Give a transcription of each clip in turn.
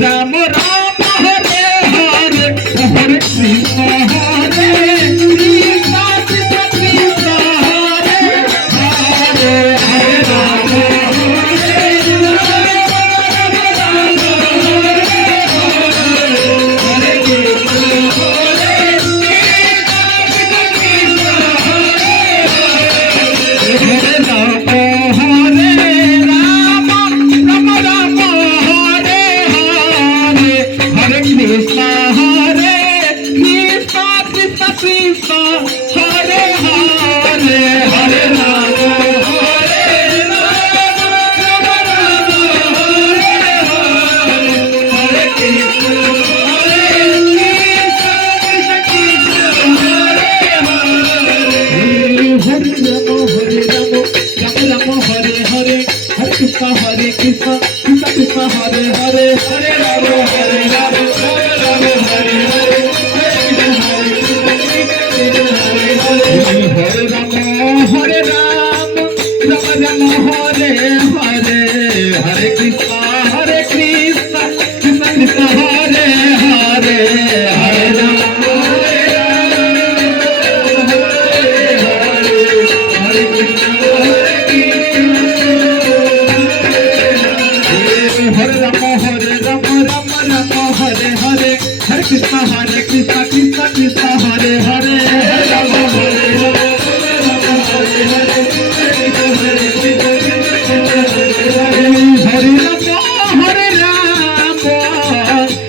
Ram Ram Hare Hare Hare Krishna Hare Krishna Krishna Krishna Hare Hare Hare Ram Hare Krishna, Krishna Krishna Hare Hare, Hare Rama Hare Rama, Rama Rama Hare Hare, Hare Rama Hare Rama, Rama Rama Hare Hare, Hare Krishna Hare Krishna, Krishna Krishna Hare Hare, Hare Rama Hare Rama, Hare Krishna Hare Krishna Hare Krishna Krishna Krishna Hare Hare Hare Rama Hare Rama Hare Hare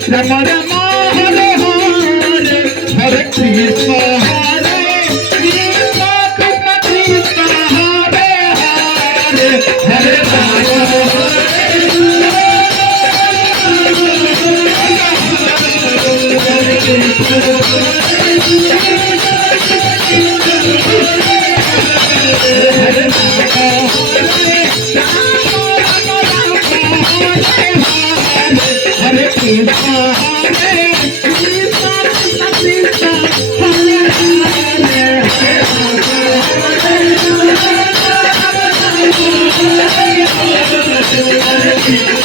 Hare Rama Rama Hare Hare Hare Krishna Hare Krishna Krishna Krishna Hare Hare Hare Rama Hare Krishna Hare Krishna Krishna Krishna Hare Hare Hare